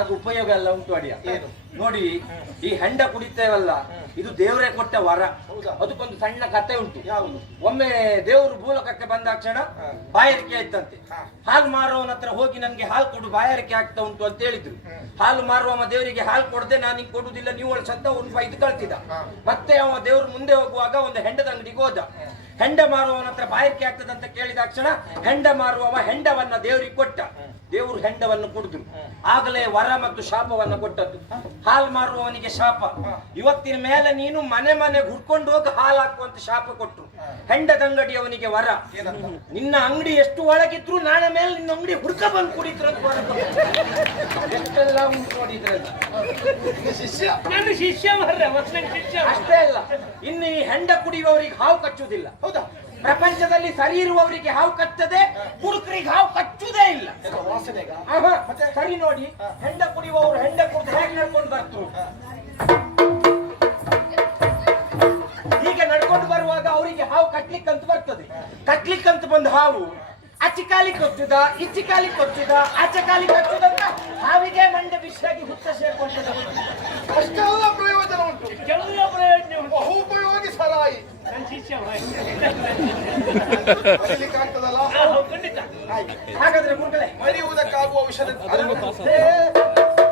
ನಮಗೆ ಉಪಯೋಗ ಎಲ್ಲ ಉಂಟು ಅಡಿಯ. ನೋಡಿ ಈ ಹೆಂಡ ಕುಡಿತೇವಲ್ಲ ಇದು ದೇವರೇ ಕೊಟ್ಟ ವರ. ಅದಕ್ಕೊಂದು ಸಣ್ಣ ಕತೆ ಉಂಟು. ಯಾವುದು? ಒಮ್ಮೆ ದೇವರು ಭೂಲೋಕಕ್ಕೆ ಬಂದಾಕ್ಷಣ ಕ್ಷಣ ಬಾಯಾರಿಕೆ ಆಯ್ತಂತೆ. ಹಾಲು ಮಾರುವವನ ಹತ್ರ ಹೋಗಿ ನನ್ಗೆ ಹಾಲು ಕೊಡು ಬಾಯಾರಿಕೆ ಆಗ್ತಾ ಉಂಟು ಅಂತ ಹೇಳಿದ್ರು. ಹಾಲು ಮಾರುವ ದೇವರಿಗೆ ಹಾಲು ಕೊಡದೆ ನಾನು ನಿಂಗೆ ಕೊಡುವುದಿಲ್ಲ ನೀವು ಅಂತ ಒಂದು ಬೈದು ಕಳ್ತಿದ್ದ. ಮತ್ತೆ ಅವ ದೇವ್ರ ಮುಂದೆ ಹೋಗುವಾಗ ಒಂದು ಹೆಂಡದ ಅಂಗಡಿಗೆ ಹೋದ. ಹೆಂಡ ಮಾರುವವನ ಹತ್ರ ಬಾಯಕ್ಕೆ ಆಗ್ತದೆ ಅಂತ ಕೇಳಿದಾಕ್ಷಣ ಹೆಂಡ ಮಾರುವವ ಹೆಂಡವನ್ನ ದೇವರಿಗೆ ಕೊಟ್ಟ. ದೇವರು ಹೆಂಡವನ್ನು ಕುಡಿದ್ರು. ಆಗಲೇ ವರ ಮತ್ತು ಶಾಪವನ್ನು ಕೊಟ್ಟದ್ದು. ಹಾಲು ಮಾರುವವನಿಗೆ ಶಾಪ. ಇವತ್ತಿನ ಮೇಲೆ ನೀನು ಮನೆ ಮನೆ ಹುಡ್ಕೊಂಡು ಹೋಗಿ ಹಾಲು ಹಾಕುವಂತ ಶಾಪ ಕೊಟ್ಟರು ಹೆಂಡದ ಅಂಗಡಿಯವನಿಗೆ ವರ. ನಿನ್ನ ಅಂಗಡಿ ಎಷ್ಟು ಒಳಗಿದ್ರು ನಾಳೆ ಮೇಲೆ ನಿನ್ನ ಅಂಗಡಿ ಹುಡ್ಕ ಬಂದು ಕುಡಿದ್ರು ಅಂತ ಎಷ್ಟೆಲ್ಲ ಶಿಷ್ಯ ನನ್ನ ಶಿಷ್ಯ ಮಾರ್ರೆ ಮೊದಲಿನ ಶಿಷ್ಯ ಅಷ್ಟೇ ಅಲ್ಲ ಇನ್ನು ಈ ಹೆಂಡ ಕುಡಿಯುವವರಿಗೆ ಹಾವು ಕಚ್ಚುವುದಿಲ್ಲ. ಹೌದಾ? ಪ್ರಪಂಚದಲ್ಲಿ ಸರಿ ಇರುವವರಿಗೆ ಹಾವು ಕಚ್ಚದೆ ಕುಡುಕರಿಗೆ ಹಾವು ಕಚ್ಚುವುದೇ ಇಲ್ಲ. ಸರಿ ನೋಡಿ ಹೆಂಡ ಕುಡಿಯುವವರು ಹೆಂಡ ಕುಡಿದು ಹೇಗೆ ನಡ್ಕೊಂಡು ಬರ್ತರು ಹೀಗೆ ನಡ್ಕೊಂಡು ಬರುವಾಗ ಅವರಿಗೆ ಹಾವು ಕಟ್ಲಿಕ್ಕಂತ ಬರ್ತದೆ. ಕಟ್ಲಿಕ್ಕಂತ ಬಂದ ಹಾವು ಅಚ್ಚಿ ಕಾಲಿ ಕೊಚ್ಚುದ ಇಚ್ಚಿ ಕಾಲಿ ಕೊಚ್ಚುದ ಆಚೆ ಕಾಲಿ ಕೊಚ್ಚುದಂತ ಹಾವಿಗೆ ಮಂಡೆ ಬಿಸಿಯಾಗಿ ಹುತ್ತ ಸೇರ್ಕೊಂಡದ ಅಷ್ಟೆಲ್ಲ ಪ್ರಯೋಜನ ಉಂಟು. ಎಲ್ಲ ಪ್ರಯೋಜನ ಉಂಟು. ಬಹು ಉಪಯೋಗಿ ಸರಾಯಿ. ನನ್ನ ಶಿಷ್ಯ ಆಗ್ತದಲ್ಲ? ಖಂಡಿತ. ಹಾಗಾದ್ರೆ ಮುರುಗಲೆ ಮರೆಯುವುದಕ್ಕಾಗುವ ವಿಷಯ